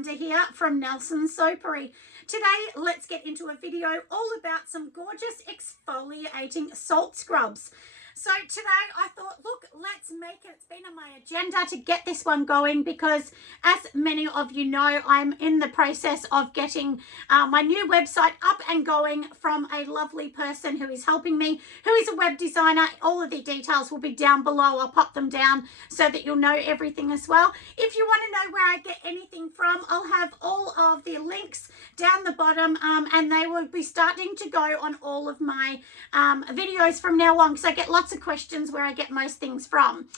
Rhonda here from Nelson Soapery. Today, let's get into a video all about some gorgeous exfoliating salt scrubs. So today I thought, look, let's make it. It's been on my agenda to get this one going because, as many of you know, I'm in the process of getting my new website up and going from a lovely person who is helping me, who is a web designer. All of the details will be down below. I'll pop them down so that you'll know everything as well. If you want to know where I get anything from, I'll have all of the links down the bottom, and they will be starting to go on all of my videos from now on, because I get lots of questions where I get most things from.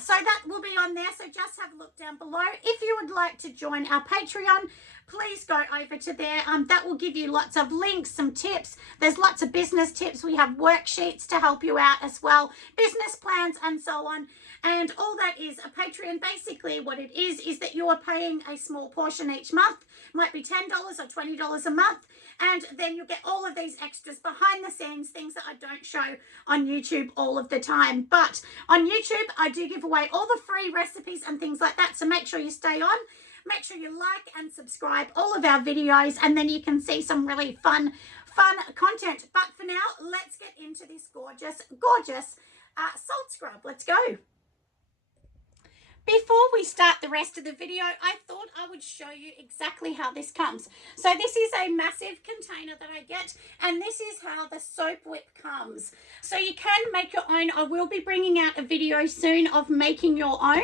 So that will be on there, so just have a look down below. If you would like to join our Patreon, please go over to there. That will give you lots of links, some tips. There's lots of business tips. We have worksheets to help you out as well, business plans and so on. And all that is a Patreon. Basically what it is that you are paying a small portion each month. Might be $10 or $20 a month. And then you'll get all of these extras behind the scenes, things that I don't show on YouTube all of the time. But on YouTube, I do give away all the free recipes and things like that. So make sure you stay on. Make sure you like and subscribe all of our videos, and then you can see some really fun content. But for now, let's get into this gorgeous salt scrub. Let's go. Before we start the rest of the video, I thought I would show you exactly how this comes. So this is a massive container that I get, and this is how the soap whip comes. So you can make your own. I will be bringing out a video soon of making your own,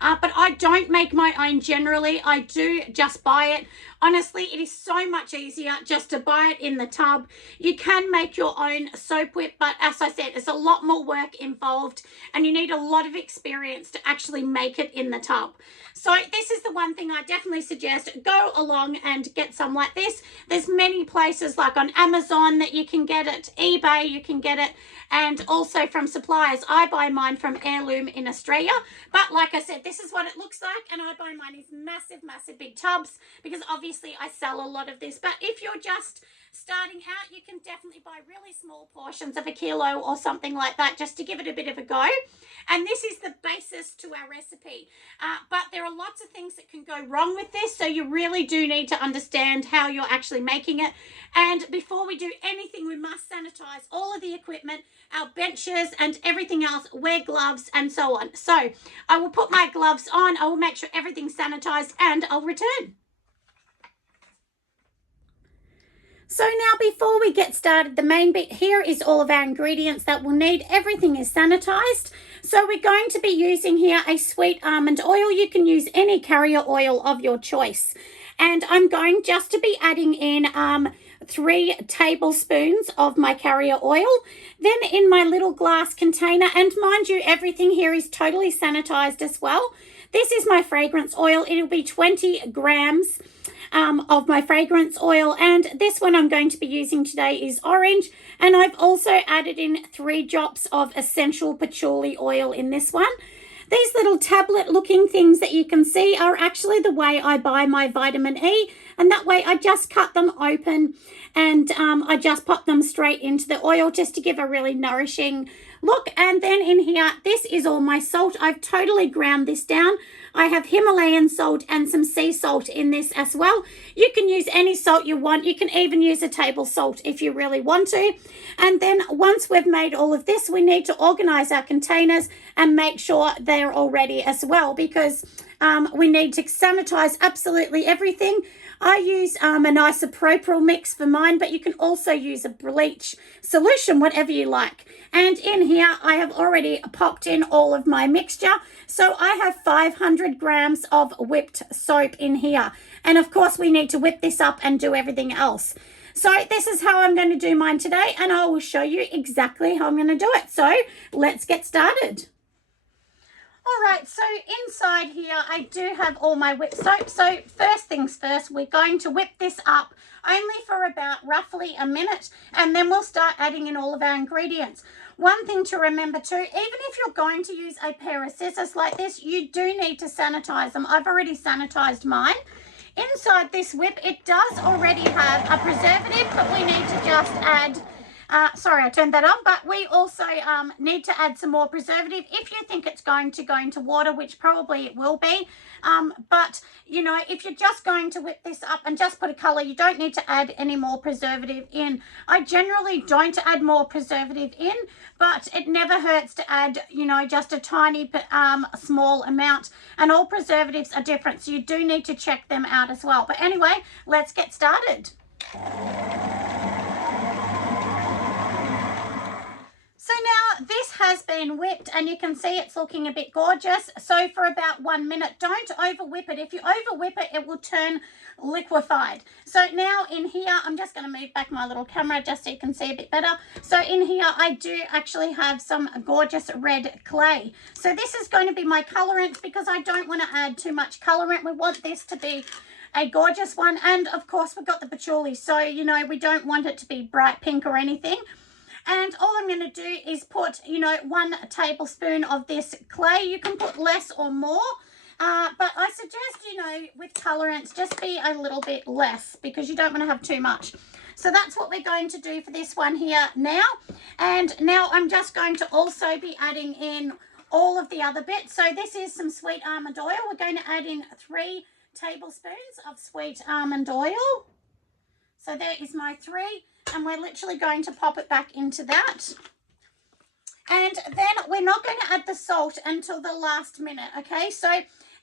but I don't make my own generally. I do just buy it. Honestly, it is so much easier just to buy it in the tub. You can make your own soap whip, but as I said, there's a lot more work involved, and you need a lot of experience to actually make it in the tub. So this is the one thing I definitely suggest. Go along and get some like this. There's many places like on Amazon that you can get it, eBay you can get it, and also from suppliers. I buy mine from Heirloom in Australia, but like I said, this is what it looks like, and I buy mine in massive big tubs because obviously I sell a lot of this. But if you're just starting out, you can definitely buy really small portions of a kilo or something like that just to give it a bit of a go. And this is the basis to our recipe, but there are lots of things that can go wrong with this, so you really do need to understand how you're actually making it. And before we do anything, we must sanitize all of the equipment, our benches and everything else, wear gloves and so on. So I will put my gloves on, I will make sure everything's sanitized, and I'll return. So now before we get started, the main bit here is all of our ingredients that we'll need. Everything is sanitized. So we're going to be using here a sweet almond oil. You can use any carrier oil of your choice. And I'm going just to be adding in 3 tablespoons of my carrier oil. Then in my little glass container, and mind you, everything here is totally sanitized as well. This is my fragrance oil. It'll be 20 grams of my fragrance oil, and this one I'm going to be using today is orange, and I've also added in 3 drops of essential patchouli oil in this one. These little tablet looking things that you can see are actually the way I buy my vitamin E, and that way I just cut them open and I just pop them straight into the oil just to give a really nourishing look. And then in here, this is all my salt. I've totally ground this down. I have Himalayan salt and some sea salt in this as well. You can use any salt you want. You can even use a table salt if you really want to. And then once we've made all of this, we need to organize our containers and make sure they're all ready as well, because we need to sanitize absolutely everything. I use an isopropyl mix for mine, but you can also use a bleach solution, whatever you like. And in here, I have already popped in all of my mixture. So I have 500 grams of whipped soap in here. And of course, we need to whip this up and do everything else. So this is how I'm going to do mine today, and I will show you exactly how I'm going to do it. So let's get started. All right, so inside here, I do have all my whipped soap. So first things first, we're going to whip this up only for about roughly a minute, and then we'll start adding in all of our ingredients. One thing to remember too, even if you're going to use a pair of scissors like this, you do need to sanitize them. I've already sanitized mine. Inside this whip, it does already have a preservative, but we need to just add Sorry, I turned that on. But we also need to add some more preservative if you think it's going to go into water, which probably it will be. But, you know, if you're just going to whip this up and just put a colour, you don't need to add any more preservative in. I generally don't add more preservative in, but it never hurts to add, you know, just a tiny small amount. And all preservatives are different, so you do need to check them out as well. But anyway, let's get started. So now this has been whipped and you can see it's looking a bit gorgeous. So for about 1 minute, don't over whip it. If you over whip it, it will turn liquefied. So now in here, I'm just going to move back my little camera just so you can see a bit better. So in here, I do actually have some gorgeous red clay. So this is going to be my colorant because I don't want to add too much colorant. We want this to be a gorgeous one. And of course, we've got the patchouli. So, you know, we don't want it to be bright pink or anything. And all I'm going to do is put, you know, 1 tablespoon of this clay. You can put less or more, but I suggest, you know, with colorants, just be a little bit less because you don't want to have too much. So that's what we're going to do for this one here now. And now I'm just going to also be adding in all of the other bits. So this is some sweet almond oil. We're going to add in 3 tablespoons of sweet almond oil. So there is my 3. And we're literally going to pop it back into that. And then we're not going to add the salt until the last minute, okay? So,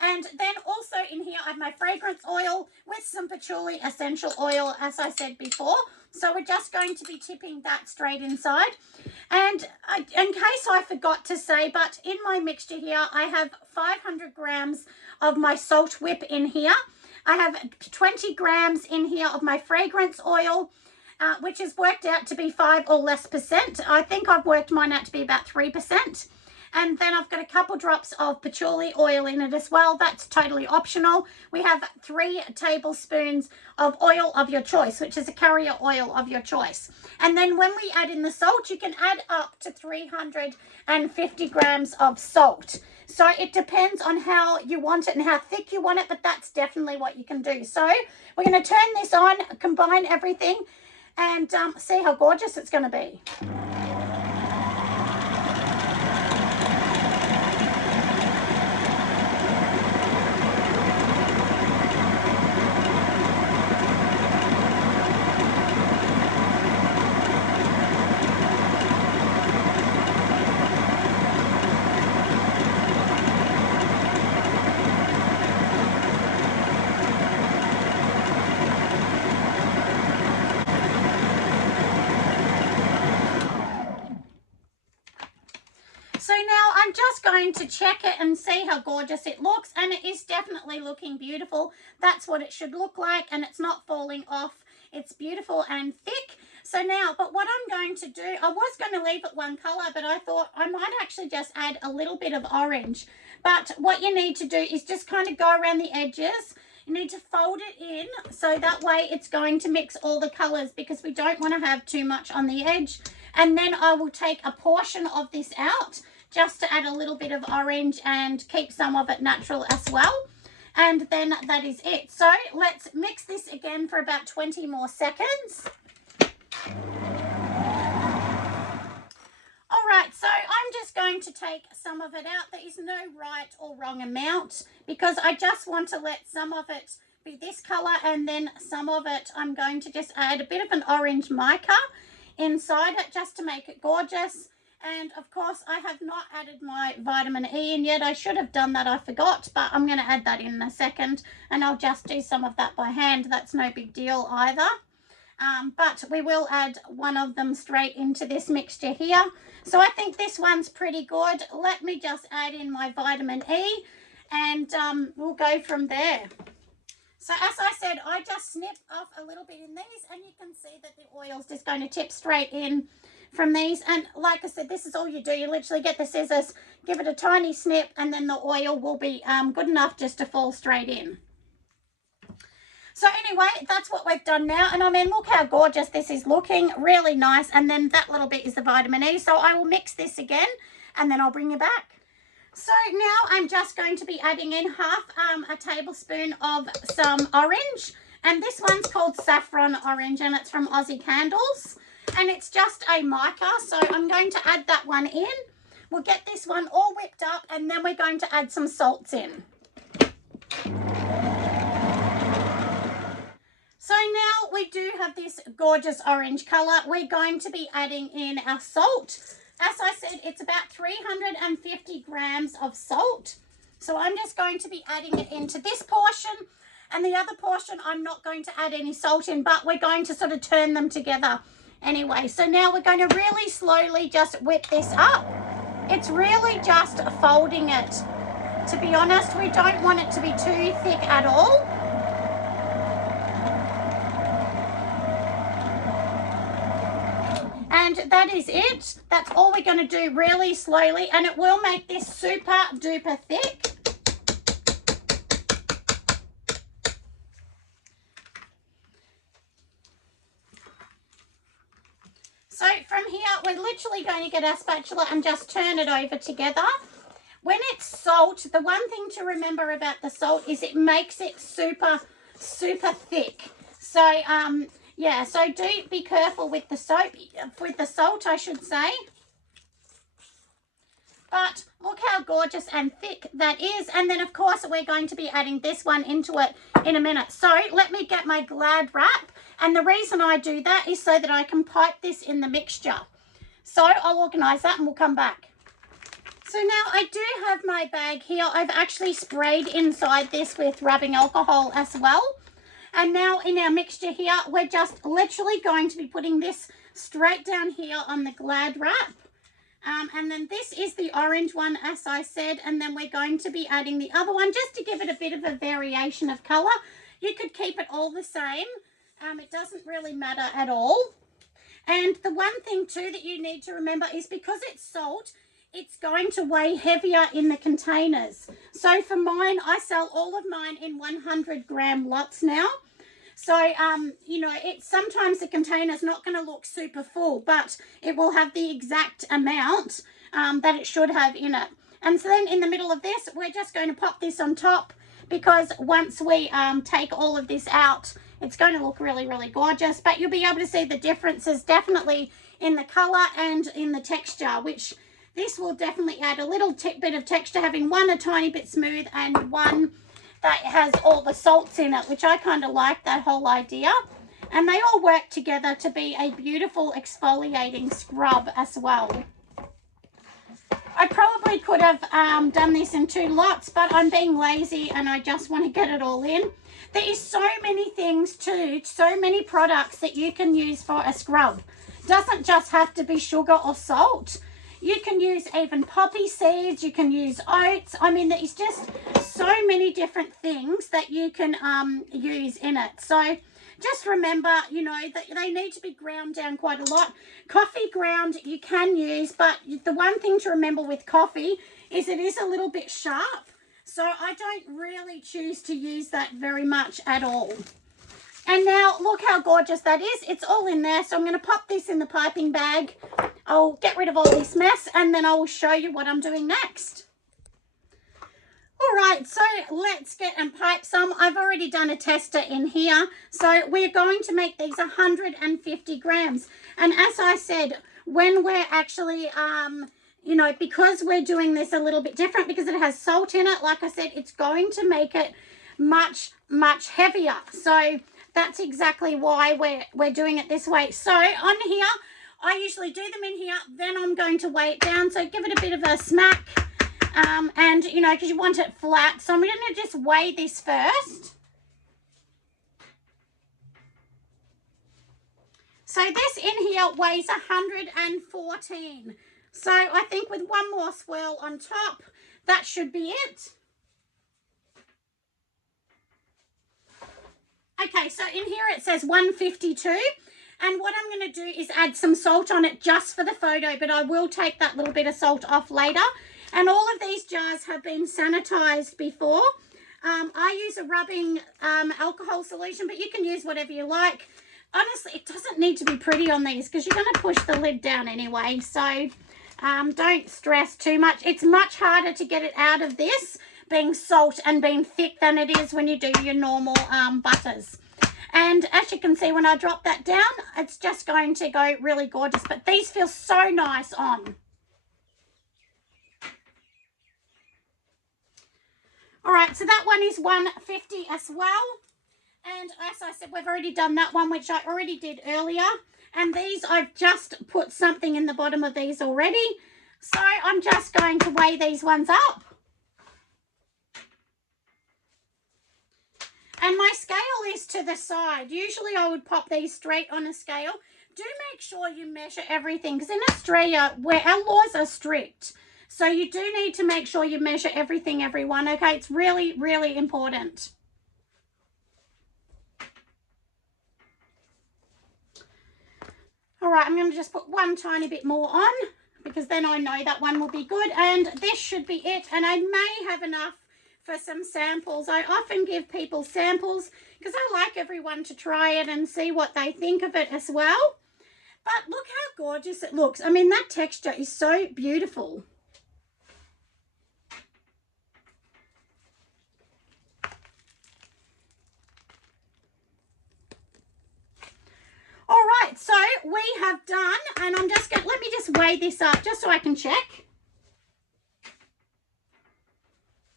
and then also in here I have my fragrance oil with some patchouli essential oil, as I said before. So we're just going to be tipping that straight inside. And in case I forgot to say, but in my mixture here, I have 500 grams of my salt whip in here. I have 20 grams in here of my fragrance oil, which has worked out to be 5% or less. I think I've worked mine out to be about 3%. And then I've got a couple drops of patchouli oil in it as well. That's totally optional. We have 3 tablespoons of oil of your choice, which is a carrier oil of your choice. And then when we add in the salt, you can add up to 350 grams of salt. So it depends on how you want it and how thick you want it, but that's definitely what you can do. So we're going to turn this on, combine everything, and see how gorgeous it's going to be. So now I'm just going to check it and see how gorgeous it looks, and it is definitely looking beautiful. That's what it should look like, and it's not falling off. It's beautiful and thick. So now, but what I'm going to do, I was going to leave it one color, but I thought I might actually just add a little bit of orange. But what you need to do is just kind of go around the edges. You need to fold it in so that way it's going to mix all the colors because we don't want to have too much on the edge. And then I will take a portion of this out just to add a little bit of orange and keep some of it natural as well. And then that is it. So let's mix this again for about 20 more seconds. All right, so I'm just going to take some of it out. There is no right or wrong amount because I just want to let some of it be this color and then some of it I'm going to just add a bit of an orange mica inside it just to make it gorgeous. And of course, I have not added my vitamin E in yet. I should have done that, I forgot, but I'm going to add that in a second. And I'll just do some of that by hand. That's no big deal either. But we will add one of them straight into this mixture here. So I think this one's pretty good. Let me just add in my vitamin E and we'll go from there. So as I said, I just snip off a little bit in these and you can see that the oil's just going to tip straight in from these. And like I said, this is all you do. You literally get the scissors, give it a tiny snip, and then the oil will be good enough just to fall straight in. So anyway, that's what we've done now. And I mean, look how gorgeous this is looking. Really nice. And then that little bit is the vitamin E. So I will mix this again and then I'll bring you back. So now I'm just going to be adding in half a tablespoon of some orange. And this one's called Saffron Orange and it's from Aussie Candles. and it's just a mica, so I'm going to add that one in. We'll get this one all whipped up, and then we're going to add some salts in. So now we do have this gorgeous orange color. We're going to be adding in our salt. As I said, it's about 350 grams of salt. So I'm just going to be adding it into this portion, and the other portion I'm not going to add any salt in, but we're going to sort of turn them together anyway. So now we're going to really slowly just whip this up. It's really just folding it. To be honest, we don't want it to be too thick at all. And that is it. That's all we're going to do really slowly, and it will make this super duper thick. So from here, we're literally going to get our spatula and just turn it over together. When it's salt, the one thing to remember about the salt is it makes it super, super thick. So, yeah, so do be careful with the salt, I should say. But look how gorgeous and thick that is. And then, of course, we're going to be adding this one into it in a minute. So let me get my Glad wrap. And the reason I do that is so that I can pipe this in the mixture. So I'll organise that and we'll come back. So now I do have my bag here. I've actually sprayed inside this with rubbing alcohol as well. And now in our mixture here, we're just literally going to be putting this straight down here on the Glad wrap. And then this is the orange one, as I said, and then we're going to be adding the other one just to give it a bit of a variation of colour. You could keep it all the same. It doesn't really matter at all. And the one thing too that you need to remember is because it's salt, it's going to weigh heavier in the containers. So for mine, I sell all of mine in 100 gram lots now. So, you know, sometimes the container's not going to look super full, but it will have the exact amount that it should have in it. And so then in the middle of this, we're just going to pop this on top, because once we take all of this out, it's going to look really, really gorgeous. But you'll be able to see the differences definitely in the colour and in the texture, which this will definitely add a little bit of texture, having one a tiny bit smooth and one that has all the salts in it, which I kind of like that whole idea. And they all work together to be a beautiful exfoliating scrub as well. I probably could have done this in 2 lots, but I'm being lazy and I just want to get it all in. There is so many things too, so many products that you can use for a scrub. Doesn't just have to be sugar or salt. You can use even poppy seeds, you can use oats. I mean, there's just so many different things that you can use in it. So just remember, you know, that they need to be ground down quite a lot. Coffee ground you can use, but the one thing to remember with coffee is it is a little bit sharp. So I don't really choose to use that very much at all. And now look how gorgeous that is. It's all in there. So I'm going to pop this in the piping bag. I'll get rid of all this mess and then I will show you what I'm doing next. All right, so let's get and pipe some. I've already done a tester in here. So we're going to make these 150 grams. And as I said, when we're actually, you know, because we're doing this a little bit different because it has salt in it, like I said, it's going to make it much, much heavier. So that's exactly why we're doing it this way. So on here, I usually do them in here, then I'm going to weigh it down. So give it a bit of a smack, and you know, because you want it flat. So I'm going to just weigh this first. So this in here weighs 114. So I think with one more swirl on top, that should be it. Okay, so in here it says 152, and what I'm going to do is add some salt on it just for the photo, but I will take that little bit of salt off later. And all of these jars have been sanitized before. I use a rubbing alcohol solution, but you can use whatever you like. Honestly, it doesn't need to be pretty on these because you're going to push the lid down anyway, so don't stress too much. It's much harder to get it out of this being salt and being thick than it is when you do your normal butters. And as you can see, when I drop that down, it's just going to go really gorgeous. But these feel so nice on. All right, so that one is $150 as well. And as I said, we've already done that one, which I already did earlier. And these, I've just put something in the bottom of these already. So I'm just going to weigh these ones up. And my scale is to the side. Usually I would pop these straight on a scale. Do make sure you measure everything, because in Australia, where our laws are strict, so you do need to make sure you measure everything, everyone, okay? It's really, really important. All right, I'm going to just put one tiny bit more on, because then I know that one will be good. And this should be it. And I may have enough for some samples. I often give people samples because I like everyone to try it and see what they think of it as well. But look how gorgeous it looks. I mean, that texture is so beautiful. All right, so we have done, and I'm just going to, let me just weigh this up just so I can check.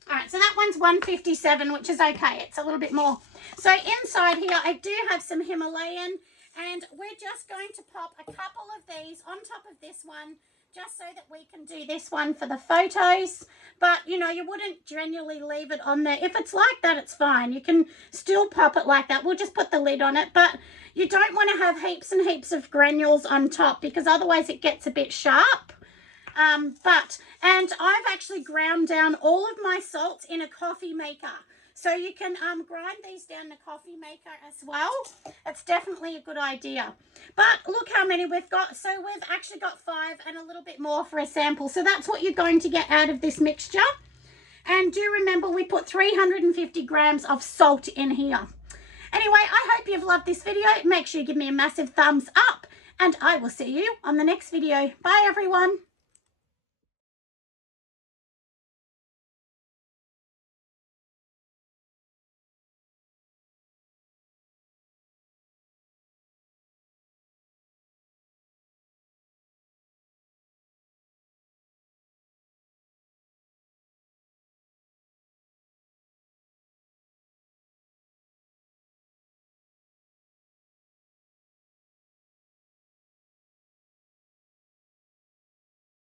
All right, so that one's 157, which is okay. It's a little bit more. So inside here, I do have some Himalayan, and we're just going to pop a couple of these on top of this one, just so that we can do this one for the photos. But, you know, you wouldn't generally leave it on there. If it's like that, it's fine. You can still pop it like that. We'll just put the lid on it. But you don't want to have heaps and heaps of granules on top, because otherwise it gets a bit sharp. And I've actually ground down all of my salts in a coffee maker. So you can grind these down in a coffee maker as well. It's definitely a good idea. But look how many we've got. So we've actually got 5 and a little bit more for a sample. So that's what you're going to get out of this mixture. And do remember, we put 350 grams of salt in here. Anyway, I hope you've loved this video. Make sure you give me a massive thumbs up. And I will see you on the next video. Bye, everyone.